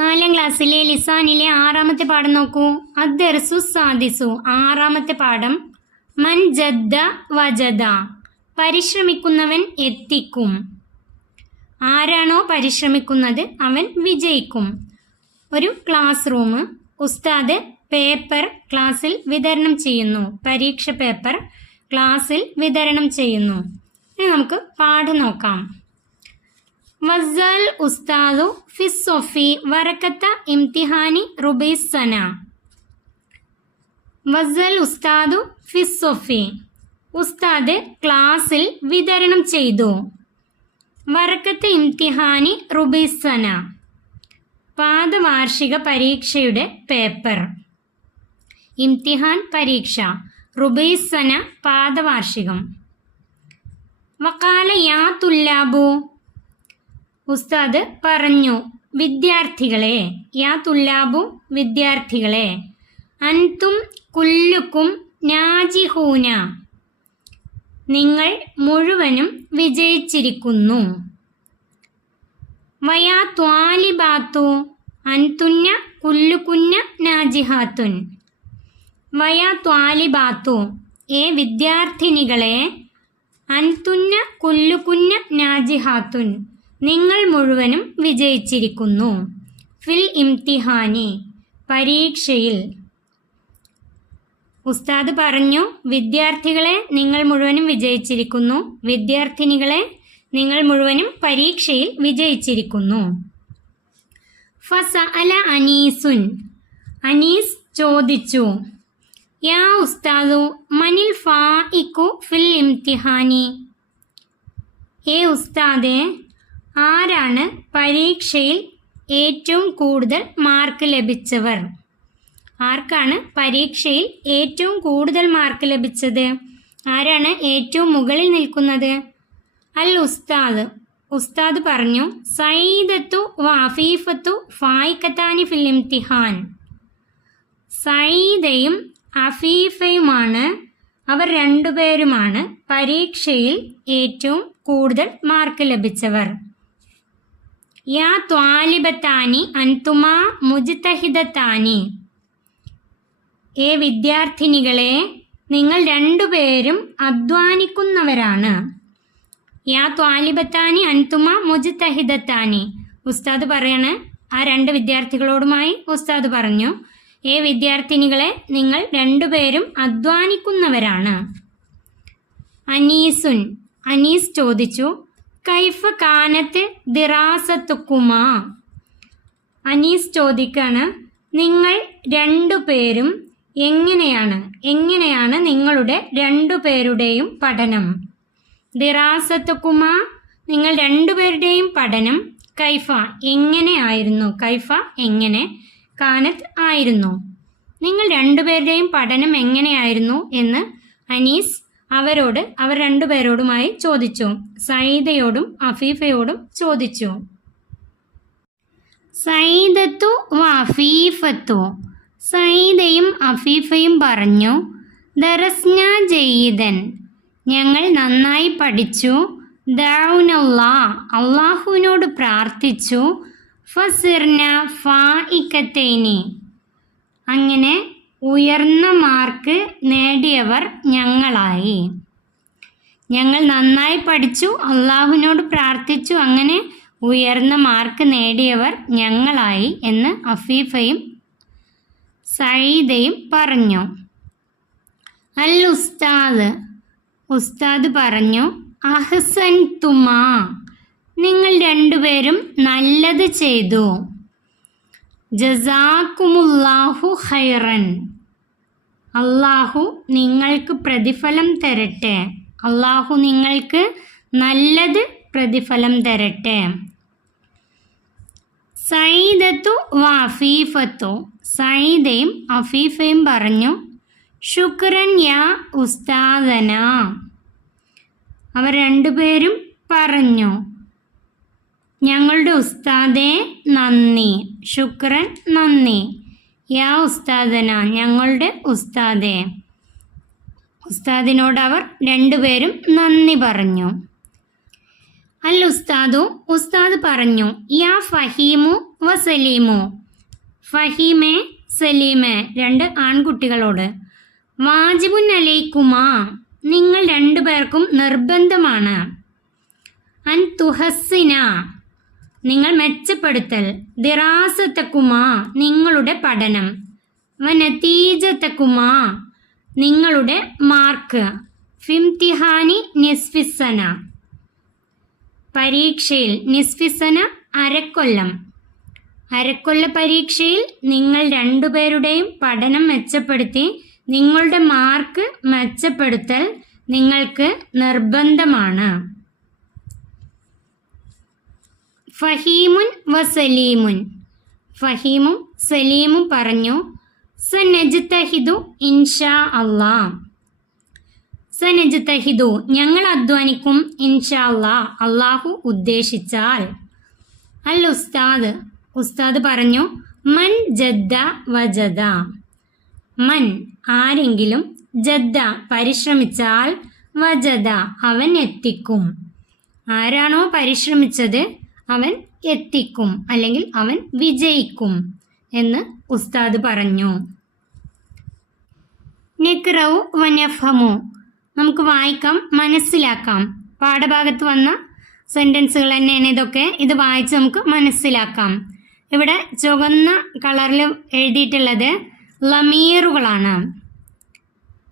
4ാം ക്ലാസ്സിലെ ലിസാനിലെ 6ാമത്തെ പാഠം നോക്കൂ. അദ്ദർസു സാദിസു, 6ാമത്തെ പാഠം. മൻ ജദ്ദ വജദ, പരിശ്രമിക്കുന്നവൻ എത്തിക്കും. ആരാണോ പരിശ്രമിക്കുന്നത് അവൻ വിജയിക്കും. ഒരു ക്ലാസ് റൂം. ഉസ്താദ് പേപ്പർ ക്ലാസ്സിൽ വിതരണം ചെയ്യുന്നു. പരീക്ഷ പേപ്പർ ക്ലാസ്സിൽ വിതരണം ചെയ്യുന്നു. ഇനി നമുക്ക് പാഠം നോക്കാം. വസ്സൽ ഉസ്താദു ഫിസ്സൊഫി വറക്കത്ത ഇംതിഹാനി റുബൈസന. വസ്സൽ ഉസ്താദു ഫിസ്സൊഫി, ഉസ്താദ് ക്ലാസ്സിൽ വിതരണം ചെയ്തു. വറക്കത്ത് ഇംതിഹാനി റുബൈസന, പാദവാർഷിക പരീക്ഷയുടെ പേപ്പർ. ഇംതിഹാൻ പരീക്ഷ, റുബൈസന പാദവാർഷികം. വഖാല യാ തുല്ലാബു, ഉസ്താദ് പറഞ്ഞു വിദ്യാർത്ഥികളെ. യാ തുല്ലാബു, വിദ്യാർത്ഥികളെ. അൻതും കുല്ലുക്കും നാജിഹൂന, നിങ്ങൾ മുഴുവനും വിജയിച്ചിരിക്കുന്നു. വയാ ത്വാലിബാത്തു അൻതുന്ന കുല്ലുക്കുന്ന നാജിഹാത്തുൻ. വയാ ത്വാലിബാത്തു, ഏ വിദ്യാർത്ഥിനികളെ. അൻതുന്ന കുല്ലുക്കുന്ന നാജിഹാത്തുൻ, നിങ്ങൾ മുഴുവനും വിജയിച്ചിരിക്കുന്നു. ഫിൽ ഇംതിഹാനി, പരീക്ഷയിൽ. ഉസ്താദ് പറഞ്ഞു വിദ്യാർത്ഥികളെ നിങ്ങൾ മുഴുവനും വിജയിച്ചിരിക്കുന്നു. വിദ്യാർത്ഥിനികളെ നിങ്ങൾ മുഴുവനും പരീക്ഷയിൽ വിജയിച്ചിരിക്കുന്നു. ഫസഅല അനീസുൻ, അനീസ് ചോദിച്ചു. യാ ഉസ്താദു മനിൽ ഫായിഖു ഫിൽ ഇംതിഹാനി, ഏ ഉസ്താദെ, ആരാണ് പരീക്ഷയിൽ ഏറ്റവും കൂടുതൽ മാർക്ക് ലഭിച്ചവർ? ആർക്കാണ് പരീക്ഷയിൽ ഏറ്റവും കൂടുതൽ മാർക്ക് ലഭിച്ചത്? ആരാണ് ഏറ്റവും മുകളിൽ നിൽക്കുന്നത്? അൽ ഉസ്താദ്, ഉസ്താദ് പറഞ്ഞു. സഈദത്തു വ അഫീഫത്തു ഫായിഖത്താനി ഫിൽ ഇംതിഹാൻ, സഈദയും അഫീഫയുമാണ്, അവർ രണ്ടുപേരുമാണ് പരീക്ഷയിൽ ഏറ്റവും കൂടുതൽ മാർക്ക് ലഭിച്ചവർ. യാ ത്വാലിബത്താനി അൻതുമാ മുജ്തഹിദത്താനി, ഏ വിദ്യാർത്ഥിനികളെ നിങ്ങൾ രണ്ടുപേരും അധ്വാനിക്കുന്നവരാണ്. യാ ത്വാലിബത്താനി അൻതുമാ മുജ്തഹിദത്താനി, ഉസ്താദ് പറയാണ് ആ രണ്ട് വിദ്യാർത്ഥികളോടുമായി. ഉസ്താദ് പറഞ്ഞു ഏ വിദ്യാർത്ഥിനികളെ നിങ്ങൾ രണ്ടുപേരും അധ്വാനിക്കുന്നവരാണ്. അനീസുൻ, അനീസ് ചോദിച്ചു. കൈഫ കാനത്ത് ദിറാസത്തുക്കുമാ, അനീസ് ചോദിക്കാണ് നിങ്ങൾ രണ്ടുപേരും എങ്ങനെയാണ് നിങ്ങളുടെ രണ്ടുപേരുടെയും പഠനം? ദിറാസത്തുക്കുമാ, നിങ്ങൾ രണ്ടുപേരുടെയും പഠനം. കൈഫ, എങ്ങനെയായിരുന്നു? കൈഫ, എങ്ങനെ. കാനത്ത്, ആയിരുന്നു. നിങ്ങൾ രണ്ടുപേരുടെയും പഠനം എങ്ങനെയായിരുന്നു എന്ന് അനീസ് അവർ രണ്ടുപേരോടുമായി ചോദിച്ചു. സഈദയോടും അഫീഫയോടും ചോദിച്ചു. സഈദത്തു വ അഫീഫത്തു, സഈദയും അഫീഫയും പറഞ്ഞു. ദറസ്ന ജയ്യിദൻ, ഞങ്ങൾ നന്നായി പഠിച്ചു. ദഅൗനല്ലാ, അള്ളാഹുവിനോട് പ്രാർത്ഥിച്ചു. ഫസിർന ഫായിഖത്തൈനി, അങ്ങനെ ഉയർന്ന മാർക്ക് നേടിയവർ ഞങ്ങളായി. ഞങ്ങൾ നന്നായി പഠിച്ചു, അള്ളാഹുവിനോട് പ്രാർത്ഥിച്ചു, അങ്ങനെ ഉയർന്ന മാർക്ക് നേടിയവർ ഞങ്ങളായി എന്ന് അഫീഫയും സഈദയും പറഞ്ഞു. അൽ ഉസ്താദ്, ഉസ്താദ് പറഞ്ഞു. അഹ്സൻതുമാ, നിങ്ങൾ രണ്ടുപേരും നല്ലത് ചെയ്തു. ജസാക്കുമുല്ലാഹു ഖൈറൻ, അള്ളാഹു നിങ്ങൾക്ക് പ്രതിഫലം തരട്ടെ. അള്ളാഹു നിങ്ങൾക്ക് നല്ലത് പ്രതിഫലം തരട്ടെ. സഈദത്തു വ അഫീഫത്തു, സഈദയും അഫീഫയും പറഞ്ഞു. ശുക്രൻ യാ ഉസ്താദന, അവർ രണ്ടുപേരും പറഞ്ഞു ഞങ്ങളുടെ ഉസ്താദേ നന്ദി. ശുക്രൻ, നന്ദി. യാ ഉസ്താദന, ഞങ്ങളുടെ ഉസ്താദേ. ഉസ്താദിനോട് അവർ രണ്ടുപേരും നന്ദി പറഞ്ഞു. അൽ ഉസ്താദു, ഉസ്താദ് പറഞ്ഞു. യാ ഫഹീമു വസലീമു. ഫഹീമെ സലീമെ, രണ്ട് ആൺകുട്ടികളോട്. വാജിബുൻ അലൈക്കുമാ, നിങ്ങൾ രണ്ടുപേർക്കും നിർബന്ധമാണ്. അൻ തുഹസ്സിന, നിങ്ങൾ മെച്ചപ്പെടുത്തൽ. ദിറാസത്തക്കുമാ, നിങ്ങളുടെ പഠനം. വനതീജത്തക്കുമാ, നിങ്ങളുടെ മാർക്ക്. ഫിംതിഹാനി നിസ്ഫിസന, പരീക്ഷയിൽ. നിസ്ഫിസന അരക്കൊല്ലം. അരക്കൊല്ല പരീക്ഷയിൽ നിങ്ങൾ രണ്ടുപേരുടെയും പഠനം മെച്ചപ്പെടുത്തി നിങ്ങളുടെ മാർക്ക് മെച്ചപ്പെടുത്തൽ നിങ്ങൾക്ക് നിർബന്ധമാണ്. ഫഹീമുൻ വസലീമുൻ, ഫഹീമും സലീമും പറഞ്ഞു. സനജ്തഹിദു ഇൻഷാ അല്ലാ, സനജ്തഹിദു, ഞങ്ങൾ അധ്വാനിക്കും. ഇൻഷാ അല്ലാ, അള്ളാഹു ഉദ്ദേശിച്ചാൽ. അൽ ഉസ്താദ്, ഉസ്താദ് പറഞ്ഞു. മൻ ജദ്ദ വജദ, മൻ ആരെങ്കിലും, ജദ്ദ പരിശ്രമിച്ചാൽ, വജദ അവൻ എത്തിക്കും. ആരാണോ പരിശ്രമിച്ചത് അവൻ എത്തിക്കും, അല്ലെങ്കിൽ അവൻ വിജയിക്കും എന്ന് ഉസ്താദ് പറഞ്ഞു. നിഖ്റഉ വനഫ്ഹമു, നമുക്ക് വായിക്കാം, മനസ്സിലാക്കാം. പാഠഭാഗത്ത് വന്ന സെൻറ്റൻസുകൾ തന്നെയാണ് ഇതൊക്കെ. ഇത് വായിച്ച് നമുക്ക് മനസ്സിലാക്കാം. ഇവിടെ ചുവന്ന കളറിൽ എഴുതിയിട്ടുള്ളത് ലമീറുകളാണ്.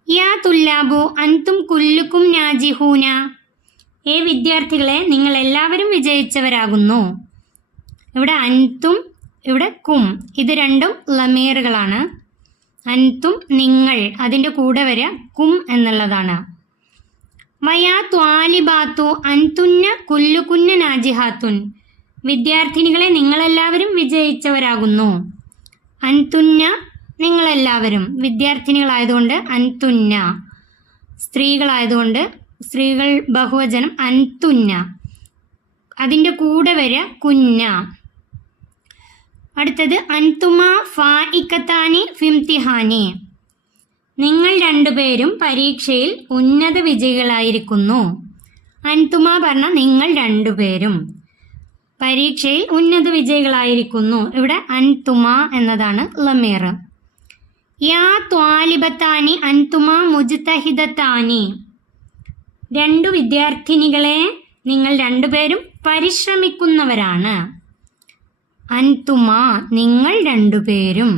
യാ തുല്ലാബു അൻതും കുല്ലുക്കും നാജിഹൂന, വിദ്യാർത്ഥികളെ നിങ്ങൾ എല്ലാവരും വിജയിച്ചവരാകുന്നു. ഇവിടെ അൻതും, ഇവിടെ കും, ഇത് രണ്ടും ലമീറുകളാണ്. അൻതും നിങ്ങൾ, അതിൻ്റെ കൂടെ വരിക കും എന്നുള്ളതാണ്. വയാ ത്വാലിബാത്തു അൻതുന്ന കുല്ലുകുന്ന നാജിഹാത്തുൻ, വിദ്യാർത്ഥിനികളെ നിങ്ങളെല്ലാവരും വിജയിച്ചവരാകുന്നു. അൻതുന്ന നിങ്ങളെല്ലാവരും, വിദ്യാർത്ഥിനികളായതുകൊണ്ട് അൻതുന്ന, സ്ത്രീകളായതുകൊണ്ട് സ്ത്രീകൾ ബഹുവചനം അൻതുന്ന, അതിൻ്റെ കൂടെ വരിക കുന്ന. അടുത്തത് അൻതുമ ഫായിക്കത്താനി ഫിംതിഹാനി, നിങ്ങൾ രണ്ടുപേരും പരീക്ഷയിൽ ഉന്നത വിജയികളായിരിക്കുന്നു. അൻതുമ പറഞ്ഞ നിങ്ങൾ രണ്ടുപേരും പരീക്ഷയിൽ ഉന്നത വിജയികളായിരിക്കുന്നു. ഇവിടെ അൻതുമ എന്നതാണ് ലമീർ. യാ ത്വാലിബത്താനി അൻതുമ മുജ്തഹിദത്താനി, രണ്ടു വിദ്യാർത്ഥിനികളെ നിങ്ങൾ രണ്ടുപേരും പരിശ്രമിക്കുന്നവരാണ്. അൻതുമ നിങ്ങൾ രണ്ടുപേരും.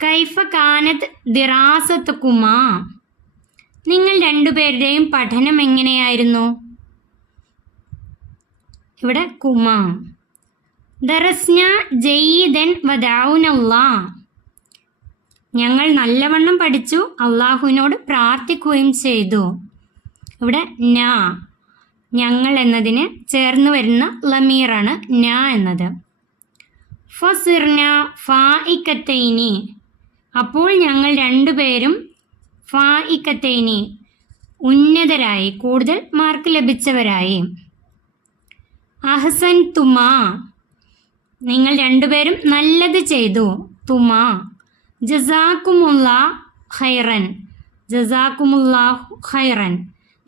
കൈഫ കാനത്ത് ദിറാസത്തുക്കുമാ, നിങ്ങൾ രണ്ടുപേരുടെയും പഠനം എങ്ങനെയായിരുന്നു? ഇവിടെ കുമാ. ദറസ്ന ജയ്യിദൻ വദഊനല്ലാ, ഞങ്ങൾ നല്ലവണ്ണം പഠിച്ചു, അള്ളാഹുവിനോട് പ്രാർത്ഥിക്കുകയും ചെയ്തു. ഇവിടെ ന, ഞങ്ങൾ എന്നതിന് ചേർന്ന് വരുന്ന ലമീറാണ് ന എന്നത്. ഫസിർന ഫായിക്കത്തൈനി, അപ്പോൾ ഞങ്ങൾ രണ്ടുപേരും ഫായിക്കത്തൈനി ഉന്നതരായി, കൂടുതൽ മാർക്ക് ലഭിച്ചവരായി. അഹ്സൻ തുമാ, നിങ്ങൾ രണ്ടുപേരും നല്ലത് ചെയ്തു. തുമാ. ജസാക്കുമുല്ലാ ഖൈറൻ, ജസാക്കുമുല്ലാഹു ഖൈറൻ,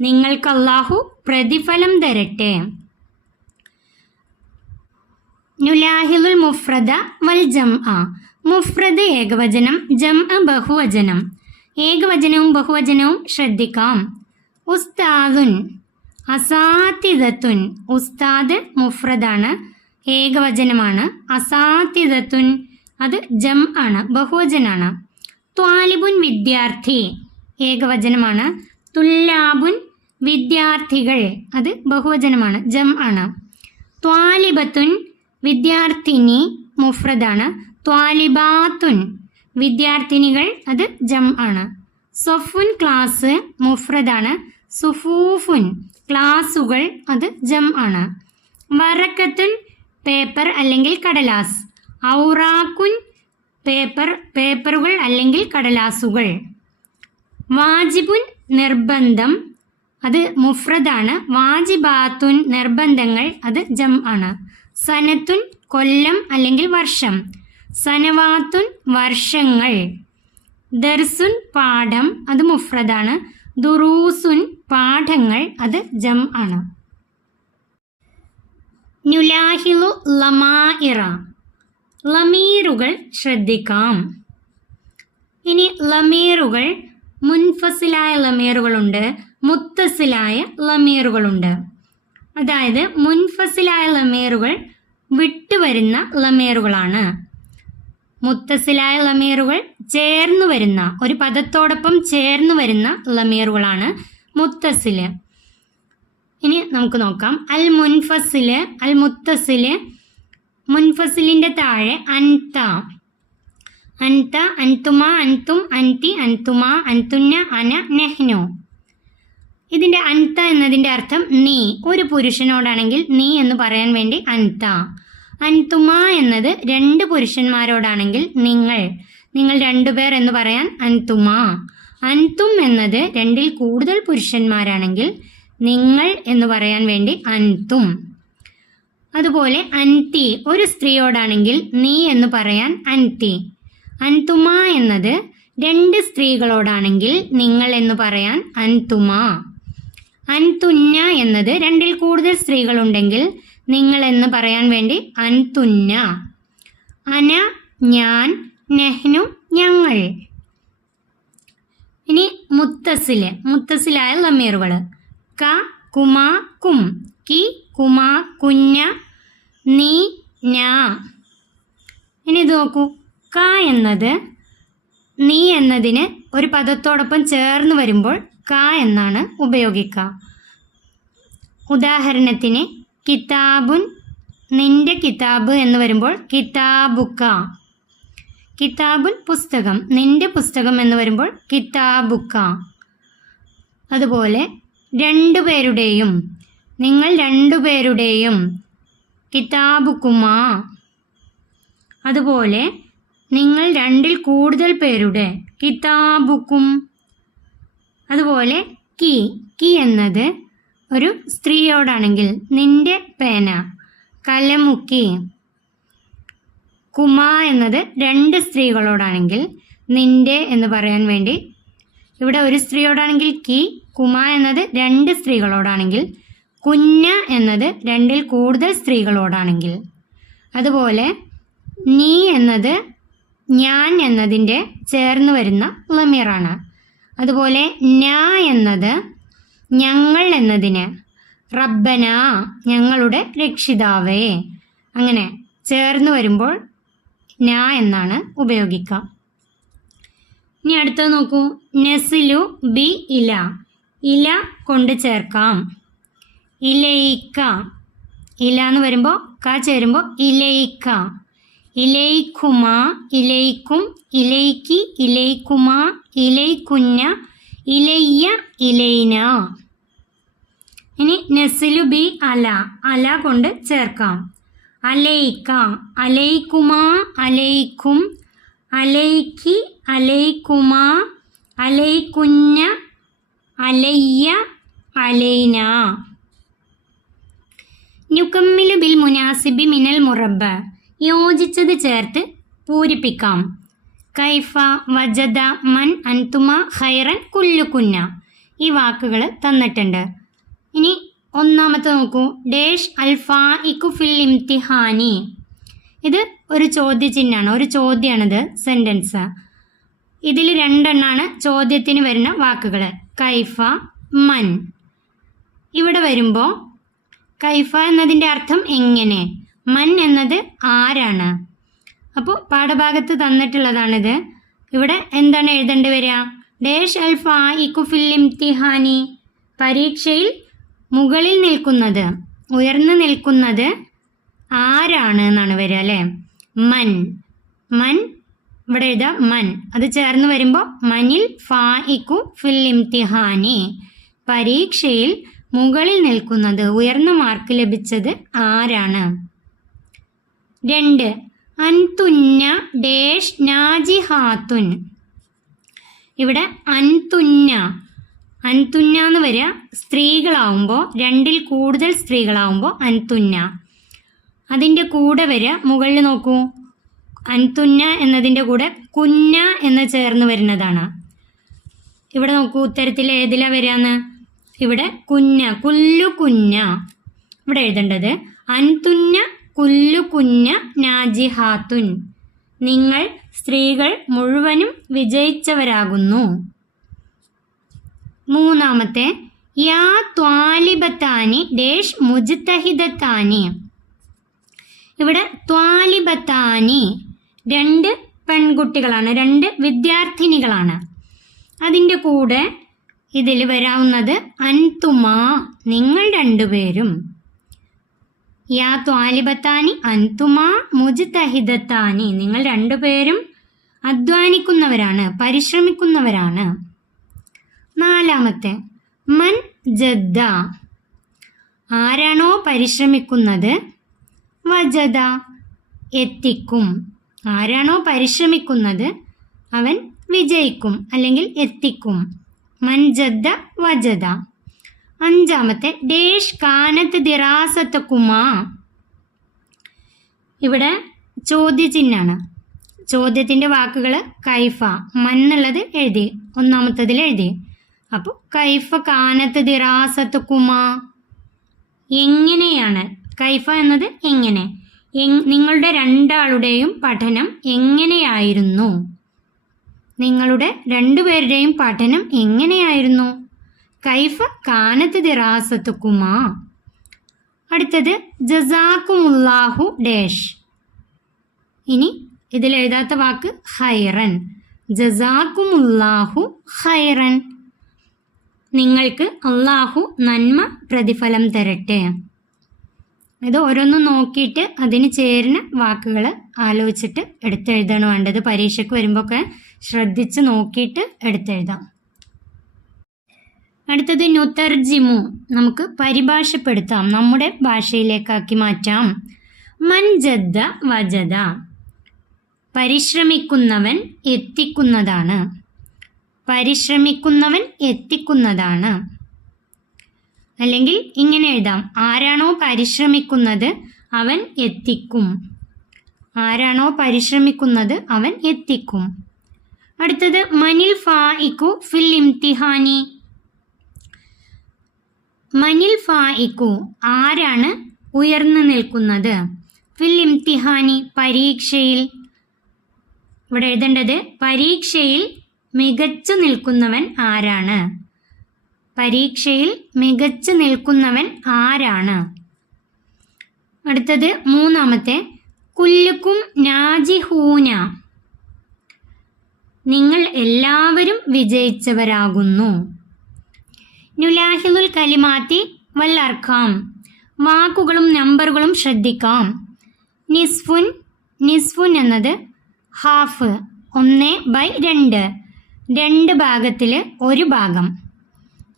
നിങ്ങൾക്ക് അല്ലാഹു പ്രതിഫലം തരട്ടെ. നുലാഹിലുൽ മുഫ്രദ വൽ ജംഅ, മുഫ്രദ് ഏകവചനം, ജംഅ ബഹുവചനം. ഏകവചനവും ബഹുവചനവും ശ്രദ്ധിക്കാം. ഉസ്താദുൻ അസാതിദത്തുൻ, ഉസ്താദ് മുഫ്രദാണ്, ഏകവചനമാണ്. അസാതിദത്തുൻ അത് ജം ആണ്, ബഹുവചനാണ്. ത്വാലിബുൻ വിദ്യാർത്ഥി, ഏകവചനമാണ്. തുല്ലാബുൻ വിദ്യാർത്ഥികൾ, അത് ബഹുവചനമാണ്, ജം ആണ്. ത്വാലിബത്തുൻ വിദ്യാർത്ഥിനി മുഫ്രദാണ്. ത്വാലിബാത്തുൻ വിദ്യാർത്ഥിനികൾ, അത് ജം ആണ്. സൊഫുൻ ക്ലാസ് മുഫ്രദാണ്. സുഫൂഫുൻ ക്ലാസുകൾ, അത് ജം ആണ്. വറക്കത്തുൻ പേപ്പർ അല്ലെങ്കിൽ കടലാസ്. ഔറാക്കുൻ പേപ്പറുകൾ അല്ലെങ്കിൽ കടലാസുകൾ. വാജിബുൻ നിർബന്ധം, അത് മുഫ്രദാണ്. വാജിബാത്തുൻ നിർബന്ധങ്ങൾ, അത് ജം ആണ്. സനത്തുൻ കൊല്ലം അല്ലെങ്കിൽ വർഷം. സനവാത്തുൻ വർഷങ്ങൾ. ദർസുൻ പാഠം, അത് മുഫ്രദാണ്. ദുറൂസുൻ പാഠങ്ങൾ, അത് ജം ആണ്. നുലാഹിലു ലമാഇറ, ലമീറുകൾ ശ്രദ്ധിക്കാം. ഇനി ലമീറുകൾ മുൻഫസിലായ ലമീറുകളുണ്ട്, മുത്തസിലായ ലമീറുകളുണ്ട്. അതായത് മുൻഫസിലായ ലമീറുകൾ വിട്ടുവരുന്ന ലമീറുകളാണ്. മുത്തസിലായ ലമീറുകൾ ചേർന്ന് വരുന്ന, ഒരു പദത്തോടൊപ്പം ചേർന്ന് വരുന്ന ലമീറുകളാണ് മുത്തസില്. ഇനി നമുക്ക് നോക്കാം. അൽ മുൻഫസില്, അൽ മുത്തസില്. മുൻഫസിലിൻ്റെ താഴെ അൻത, അൻത, അൻതുമ, അൻതും, അൻതി, അൻതുമ, അൻതുന്ന, അന, നെഹ്നു. ഇതിൻ്റെ അൻത എന്നതിൻ്റെ അർത്ഥം നീ. ഒരു പുരുഷനോടാണെങ്കിൽ നീ എന്ന് പറയാൻ വേണ്ടി അൻത. അൻതുമ എന്നത് രണ്ട് പുരുഷന്മാരോടാണെങ്കിൽ നിങ്ങൾ, നിങ്ങൾ രണ്ടുപേർ എന്ന് പറയാൻ അൻതുമ. അൻതും എന്നത് രണ്ടിൽ കൂടുതൽ പുരുഷന്മാരാണെങ്കിൽ നിങ്ങൾ എന്ന് പറയാൻ വേണ്ടി അൻതും. അതുപോലെ അൻതി, ഒരു സ്ത്രീയോടാണെങ്കിൽ നീ എന്ന് പറയാൻ അൻതി. അൻതുമ എന്നത് രണ്ട് സ്ത്രീകളോടാണെങ്കിൽ നിങ്ങൾ എന്ന് പറയാൻ അൻതുമ. അൻതുന്ന എന്നത് രണ്ടിൽ കൂടുതൽ സ്ത്രീകളുണ്ടെങ്കിൽ നിങ്ങൾ എന്ന് പറയാൻ വേണ്ടി അൻതുന്ന. അന ഞാൻ, നെഹ്നു ഞങ്ങൾ. ഇനി മുത്തസില്, മുത്തസിലായ ലമീറുകൾ. ക, കുമ, കും, കി, കുമ, കുഞ്ഞ, നീ, ഞാ. ഇനി ഇത് നോക്കൂ. ക എന്നത് നീ എന്നതിന് ഒരു പദത്തോടൊപ്പം ചേർന്ന് വരുമ്പോൾ ക എന്നാണ് ഉപയോഗിക്കുക. ഉദാഹരണത്തിന് കിതാബുൻ, നിന്റെ കിതാബ് എന്ന് വരുമ്പോൾ കിതാബുക്ക. കിതാബുൻ പുസ്തകം, നിന്റെ പുസ്തകം എന്ന് വരുമ്പോൾ കിതാബുക്ക. അതുപോലെ രണ്ടുപേരുടെയും, നിങ്ങൾ രണ്ടുപേരുടെയും, കിതാബുക്കുമാ. അതുപോലെ നിങ്ങൾ രണ്ടിൽ കൂടുതൽ പേരുടെ, കിതാബുക്കും. അതുപോലെ കി, കി എന്നത് ഒരു സ്ത്രീയോടാണെങ്കിൽ നിന്റെ പേന, കലമുക്കി. കുമ എന്നത് രണ്ട് സ്ത്രീകളോടാണെങ്കിൽ നിന്റെ എന്ന് പറയാൻ വേണ്ടി, ഇവിടെ ഒരു സ്ത്രീയോടാണെങ്കിൽ കി, കുമ എന്നത് രണ്ട് സ്ത്രീകളോടാണെങ്കിൽ, കുഞ്ഞ എന്നത് രണ്ടിൽ കൂടുതൽ സ്ത്രീകളോടാണെങ്കിൽ. അതുപോലെ നീ എന്നത് ഞാൻ എന്നതിൻ്റെ ചേർന്ന് വരുന്ന ലമീറാണ്. അതുപോലെ ഞാ എന്നത് ഞങ്ങൾ എന്നതിന്, റബ്ബന ഞങ്ങളുടെ രക്ഷിതാവേ, അങ്ങനെ ചേർന്ന് വരുമ്പോൾ ഞാ എന്നാണ് ഉപയോഗിക്കുക. ഇനി അടുത്തത് നോക്കൂ. നസിലു ബി ഇല, ഇല കൊണ്ട് ചേർക്കാം. ഇലയിക്ക, ഇല എന്ന് വരുമ്പോൾ ക ചേരുമ്പോൾ ഇലയിക്ക. ഇലയിക്കുമ, ഇലയിക്കും, ഇലയിക്കി, ഇലയിക്കുമ, ഇലയിക്കുഞ്ഞ, ഇലയ്യ, ഇലയിന. ഇനി നസിലു ബി അല, അല കൊണ്ട് ചേർക്കാം. അലയിക്ക, അലയിക്കുമ, അലയിക്കും, അലയിക്കി, അലയിക്കുമ, അലയിക്കുഞ്ഞ, അലയ്യ, അലൈന. നുകമ്മിലു ബിൽ മുനാസിബി മിനൽ മുറബ്ബ, യോജിച്ചത് ചേർത്ത് പൂരിപ്പിക്കാം. കൈഫ, വജദ, മൻ, അൻതുമ, ഖൈറൻ, കുല്ലുകുന്ന. ഈ വാക്കുകൾ തന്നിട്ടുണ്ട്. ഇനി ഒന്നാമത്തെ നോക്കൂ. ഡേഷ് അൽഫാഇക്കു ഫിൽ ഇംതിഹാനി. ഇത് ഒരു ചോദ്യചിഹ്നമാണ്, ഒരു ചോദ്യമാണിത്, സെൻറ്റൻസ്. ഇതിൽ രണ്ടെണ്ണമാണ് ചോദ്യത്തിന് വരുന്ന വാക്കുകൾ. കൈഫ, മൻ. ഇവിടെ വരുമ്പോൾ കൈഫ എന്നതിൻ്റെ അർത്ഥം എങ്ങനെ, മൻ എന്നത് ആരാണ്. അപ്പോൾ പാഠഭാഗത്ത് തന്നിട്ടുള്ളതാണിത്. ഇവിടെ എന്താണ് എഴുതേണ്ടി വരിക? ഡേഷ് അൽഫാഇക്കു ഫിൽ ഇംതിഹാനി, പരീക്ഷയിൽ മുകളിൽ നിൽക്കുന്നത്, ഉയർന്നു നിൽക്കുന്നത് ആരാണ് എന്നാണ് വരിക അല്ലേ. മൻ, മൻ ഇവിടെ എഴുതാം മൻ. അത് ചേർന്ന് വരുമ്പോൾ മനിൽ ഫാഇക്കു ഫിൽ ഇംതിഹാനി, പരീക്ഷയിൽ മുകളിൽ നിൽക്കുന്നത്, ഉയർന്ന മാർക്ക് ലഭിച്ചത് ആരാണ്. 2. അൻതുന്ന ഡേഷ് നാജിഹാത്തുൻ. ഇവിടെ അൻതുന്ന, അൻതുന്ന എന്ന് വരിക സ്ത്രീകളാവുമ്പോൾ, രണ്ടിൽ കൂടുതൽ സ്ത്രീകളാവുമ്പോൾ അൻതുന്ന. അതിൻ്റെ കൂടെ വരിക, മുകളിൽ നോക്കൂ, അൻതുന്ന എന്നതിൻ്റെ കൂടെ കുഞ്ഞ എന്ന് ചേർന്ന് വരുന്നതാണ്. ഇവിടെ നോക്കൂ, ഉത്തരത്തിൽ ഏതിലാണ് വരികയെന്ന്. ഇവിടെ കുഞ്ഞ, കുല്ലു കുഞ്ഞ ഇവിടെ എഴുതേണ്ടത്. അൻതുന്ന കുല്ലുകുന്ന നാജിഹാത്തുൻ, നിങ്ങൾ സ്ത്രീകൾ മുഴുവനും വിജയിച്ചവരാകുന്നു. മൂന്നാമത്തെ യാ ത്വാലിബത്താനി ഡേഷ് മുജ്തഹിദത്താനി. ഇവിടെ ത്വാലിബത്താനി രണ്ട് പെൺകുട്ടികളാണ്, രണ്ട് വിദ്യാർത്ഥിനികളാണ്. അതിൻ്റെ കൂടെ ഇതിൽ വരാവുന്നത് അൻതുമാ, നിങ്ങൾ രണ്ടുപേരും. യാ ത്വാലിബത്താനി അൻതുമാ മുജ്തഹിദത്താനി, നിങ്ങൾ രണ്ടുപേരും അധ്വാനിക്കുന്നവരാണ്, പരിശ്രമിക്കുന്നവരാണ്. നാലാമത്തെ മൻ ജദ്ദ, ആരാണോ പരിശ്രമിക്കുന്നത്, വജദ എത്തിക്കും, ആരാണോ പരിശ്രമിക്കുന്നത് അവൻ വിജയിക്കും അല്ലെങ്കിൽ എത്തിക്കും. മൻ ജദ്ദ വജദ. അഞ്ചാമത്തെ ഡേഷ് കാനത്ത് ദിറാസത്തക്കുമാ. ഇവിടെ ചോദ്യചിഹ്നാണ്. ചോദ്യത്തിൻ്റെ വാക്കുകൾ കൈഫ, മന്നുള്ളത് എഴുതി, ഒന്നാമത്തതിൽ എഴുതി. അപ്പോൾ കൈഫ കാനത്ത് ദിറാസത്തക്കുമാ, എങ്ങനെയാണ്. കൈഫ എന്നത് എങ്ങനെ, നിങ്ങളുടെ രണ്ടാളുടെയും പഠനം എങ്ങനെയായിരുന്നു, നിങ്ങളുടെ രണ്ടുപേരുടെയും പഠനം എങ്ങനെയായിരുന്നു. കൈഫ കാനത്ത് ദിറാസത്തുക്കുമാ. അടുത്തത് ജസാക്കുമുല്ലാഹു ഡേഷ്. ഇനി ഇതിൽ എഴുതാത്ത വാക്ക് ഖൈറൻ. ജസാക്കുമുല്ലാഹു ഖൈറൻ, നിങ്ങൾക്ക് അള്ളാഹു നന്മ പ്രതിഫലം തരട്ടെ. ഇത് ഓരോന്നും നോക്കിയിട്ട് അതിന് ചേരുന്ന വാക്കുകൾ ആലോചിച്ചിട്ട് എടുത്തെഴുതാണ് വേണ്ടത്. പരീക്ഷയ്ക്ക് വരുമ്പോൾ ഒക്കെ ശ്രദ്ധിച്ച് നോക്കിയിട്ട് എടുത്തെഴുതാം. അടുത്തത് നുതർജിമു, നമുക്ക് പരിഭാഷപ്പെടുത്താം, നമ്മുടെ ഭാഷയിലേക്കാക്കി മാറ്റാം. മൻ ജദ്ദ വജദ, പരിശ്രമിക്കുന്നവൻ എത്തിക്കുന്നതാണ്, പരിശ്രമിക്കുന്നവൻ എത്തിക്കുന്നതാണ്. അല്ലെങ്കിൽ ഇങ്ങനെ എഴുതാം, ആരാണോ പരിശ്രമിക്കുന്നത് അവൻ എത്തിക്കും, ആരാണോ പരിശ്രമിക്കുന്നത് അവൻ എത്തിക്കും. അടുത്തത് മനിൽ ഫായിക്കു ഫിൽ ഇംതിഹാനി. മനിൽ ഫായിക്കു, ആരാണ് ഉയർന്നു നിൽക്കുന്നത്, ഫിൽ ഇംതിഹാനി പരീക്ഷയിൽ. ഇവിടെ എഴുതേണ്ടത് പരീക്ഷയിൽ മികച്ചു നിൽക്കുന്നവൻ ആരാണ്, പരീക്ഷയിൽ മികച്ചു നിൽക്കുന്നവൻ ആരാണ്. അടുത്തത് മൂന്നാമത്തെ കുല്ലുക്കും നാജിഹൂന, നിങ്ങൾ എല്ലാവരും വിജയിച്ചവരാകുന്നു. നുലാഹിദുൽ കലിമാത്തി വൽ അർഖാം, വാക്കുകളും നമ്പറുകളും ശ്രദ്ധിക്കാം. നിസ്ഫുൻ, നിസ്ഫുൻ എന്നത് ഹാഫ്, 1/2, രണ്ട് ഭാഗത്തിൽ ഒരു ഭാഗം.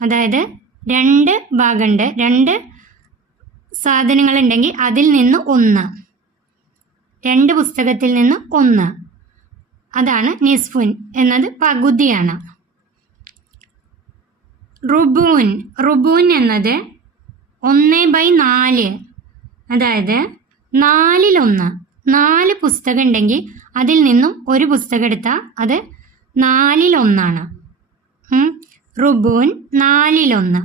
അതായത് രണ്ട് ഭാഗമുണ്ട്, രണ്ട് സാധനങ്ങളുണ്ടെങ്കിൽ അതിൽ നിന്ന് ഒന്ന്, രണ്ട് പുസ്തകത്തിൽ നിന്ന് ഒന്ന്, അതാണ് നിസ്ഫുൻ എന്നത് പകുതിയാണ്. റുബൂൻ, റുബൂൻ എന്നത് 1/4, അതായത് 4/1. 4 പുസ്തകം ഉണ്ടെങ്കിൽ അതിൽ നിന്നും ഒരു പുസ്തകം എടുത്താൽ അത് 4/1. റുബൂൻ 4/1.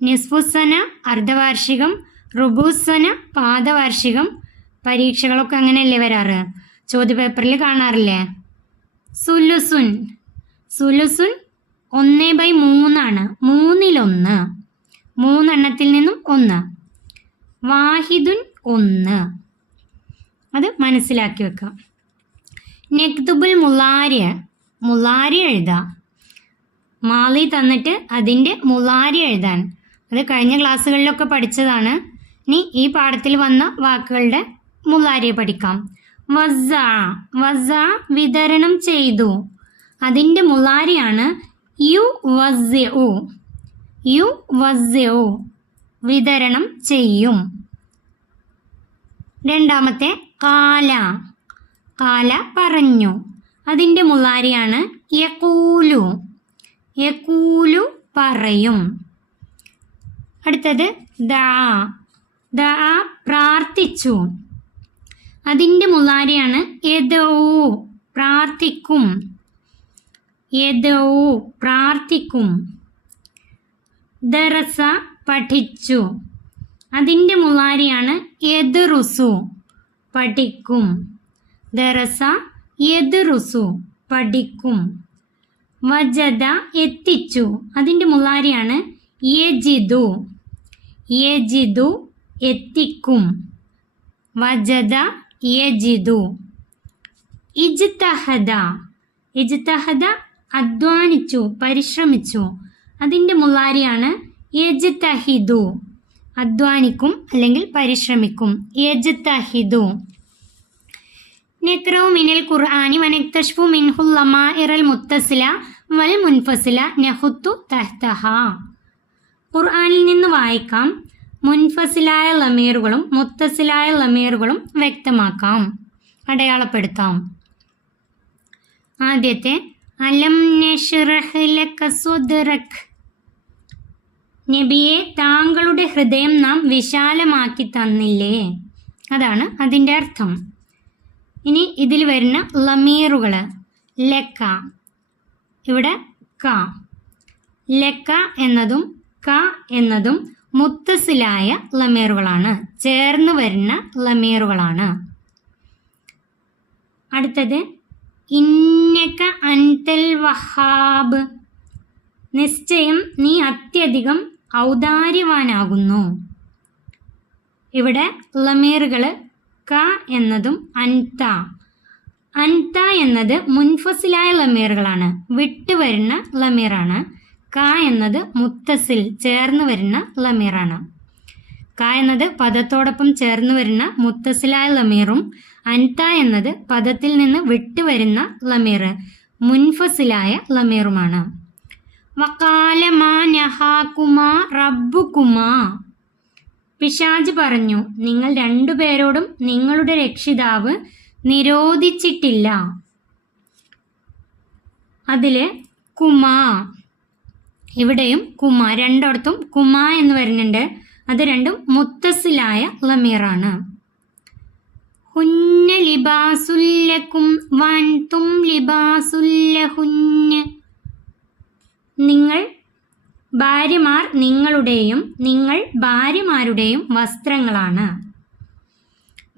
നിസ്ഫുസന അർദ്ധവാർഷികം, റുബൂസന പാദവാർഷികം. പരീക്ഷകളൊക്കെ അങ്ങനെയല്ലേ വരാറ്, ചോദ്യപേപ്പറിൽ കാണാറില്ലേ. സുലുസുൻ, സുലുസുൻ 1/3, 3/1, 3 നിന്നും 1. വാഹിദുൻ 1, അത് മനസ്സിലാക്കി വെക്കാം. നെക്തുബുൽ മുലാരിയ, മുലാരി എഴുതാം. മാലി തന്നിട്ട് അതിൻ്റെ മുലാരി എഴുതാൻ, അത് കഴിഞ്ഞ ക്ലാസ്സുകളിലൊക്കെ പഠിച്ചതാണ്. ഇനി ഈ പാഠത്തിൽ വന്ന വാക്കുകളുടെ മുലാരിയെ പഠിക്കാം. വസ, വസ വിതരണം ചെയ്തു, അതിൻ്റെ മുലാരിയാണ് യു വസ്ഉ, യു വസ്ഉ വിതരണം ചെയ്യും. രണ്ടാമത്തെ കാല, കാല പറഞ്ഞു, അതിൻ്റെ മുലാരിയാണ് യഖൂലു, യഖൂലു പറയും. അടുത്തത് ദാ, ദാ പ്രാർത്ഥിച്ചു, അതിൻ്റെ മുലാരിയാണ് യദഊ പ്രാർത്ഥിക്കും, യദഊ പ്രാർത്ഥിക്കും. ദറസ പഠിച്ചു, അതിൻ്റെ മുളാരിയാണ് യദ്റുസു, പഠിക്കും. ദറസ യദ്റുസു, പഠിക്കും. വജദ എത്തിച്ചു, അതിൻ്റെ മുളാരിയാണ് യജിദു, യജിദു എത്തിക്കും. വജദ യജിദു. ഇജ്തഹദ, ഇജ്തഹദ അധ്വാനിച്ചു, പരിശ്രമിച്ചു. അതിൻ്റെ മുളാരിയാണ് യജ്തഹിദു, അധ്വാനിക്കും അല്ലെങ്കിൽ പരിശ്രമിക്കും. യജ്തഹിദു. നഖ്റഉ മിനൽ ഖുർആനി വനക്തശ്ഫു മിൻഹുൽ ലമാഇറൽ മുത്തസില വൽ മുൻഫസില നഖുത്തു തഹ്തഹ. ഖുർആനിൽ നിന്ന് വായിക്കാം, മുൻഫസിലായ ലമീറുകളും മുത്തസിലായ ലമീറുകളും വ്യക്തമാക്കാം, അടയാളപ്പെടുത്താം. ആദ്യത്തെ അലം നശ്റഹ് ലക സദ്റക്, നബിയെ താങ്കളുടെ ഹൃദയം നാം വിശാലമാക്കി തന്നില്ലേ, അതാണ് അതിൻ്റെ അർത്ഥം. ഇനി ഇതിൽ വരുന്ന ലമീറുകൾ ലക്ക, ഇവിടെ ക, ലക്ക എന്നതും ക എന്നതും മുത്തസിലായ ലമീറുകളാണ്, ചേർന്ന് വരുന്ന ലമീറുകളാണ്. അടുത്തത് ഇന്നക അൻതൽ വഹാബ്, നിശ്ചയം നീ അത്യധികം ഔദാര്യവാനാകുന്നു. ഇവിടെ ലമീറുകൾ ക എന്നതും അൻത, അൻത എന്നത് മുൻഫസിലായ ലമീറുകളാണ്, വിട്ടുവരുന്ന ലമീറാണ്. ക എന്നത് മുത്തസിൽ, ചേർന്ന് വരുന്ന ലമീറാണ്. ക എന്നത് പദത്തോടൊപ്പം ചേർന്ന് വരുന്ന മുത്തസിലായ ലമീറും അൻത എന്നത് പദത്തിൽ നിന്ന് വിട്ടുവരുന്ന ലമീർ, മുൻഫസിലായ ലമീറുമാണ്. വഖാല മാ നഹാകുമാ റബ്ബുകുമാ, പിശാച് പറഞ്ഞു, നിങ്ങൾ രണ്ടുപേരോടും നിങ്ങളുടെ രക്ഷിതാവ് നിരോധിച്ചിട്ടില്ല. അതില് കുമാ, ഇവിടെയും കുമാ, രണ്ടിടത്തും കുമാ എന്ന് വരുന്നുണ്ട്. അത് രണ്ടും മുത്തസിലായ ലമീറാണ്. ഹുന്ന ലിബാസുല്ലക്കും വൻതും ലിബാസുല്ലഹുന്ന, നിങ്ങൾ ഭാര്യമാർ നിങ്ങളുടെയും നിങ്ങൾ ഭാര്യമാരുടെയും വസ്ത്രങ്ങളാണ്.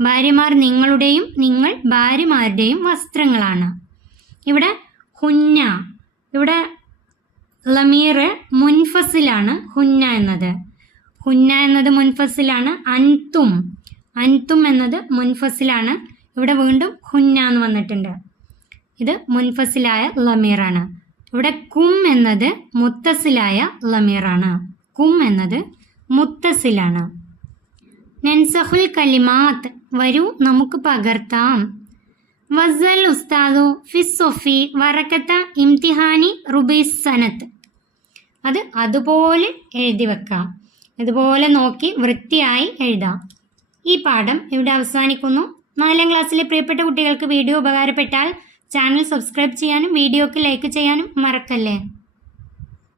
ഭാര്യമാർ നിങ്ങളുടെയും നിങ്ങൾ ഭാര്യമാരുടെയും വസ്ത്രങ്ങളാണ്. ഇവിടെ ഹുന്ന, ഇവിടെ ലമീർ മുൻഫസിലാണ്. ഹുന്ന എന്നത്, ഹുന്ന എന്നത് മുൻഫസിലാണ്. അൻതും, അൻതും എന്നത് മുൻഫസിലാണ്. ഇവിടെ വീണ്ടും ഹുന്ന എന്ന് വന്നിട്ടുണ്ട്. ഇത് മുൻഫസിലായ ലമീറാണ്. ഇവിടെ കും എന്നത് മുത്തസിലായ ലമീറാണ്. കും എന്നത് മുത്തസിലാണ്. നൻസഹുൽ കലിമാത്ത്, വരൂ നമുക്ക് പകർത്താം. വസൽ ഉസ്താദു ഫിസ്സൊഫി വറക്കത്ത ഇംതിഹാനി റുബൈസ് സനത്ത്, അത് അതുപോലെ എഴുതി വെക്കാം, ഇതുപോലെ നോക്കി വൃത്തിയായി എഴുതാം. ഈ പാഠം ഇവിടെ അവസാനിക്കുന്നു. 4ാം ക്ലാസ്സിലെ പ്രിയപ്പെട്ട കുട്ടികൾക്ക് വീഡിയോ ഉപകാരപ്പെട്ടാൽ ചാനൽ സബ്സ്ക്രൈബ് ചെയ്യാനും വീഡിയോക്ക് ലൈക്ക് ചെയ്യാനും മറക്കല്ലേ.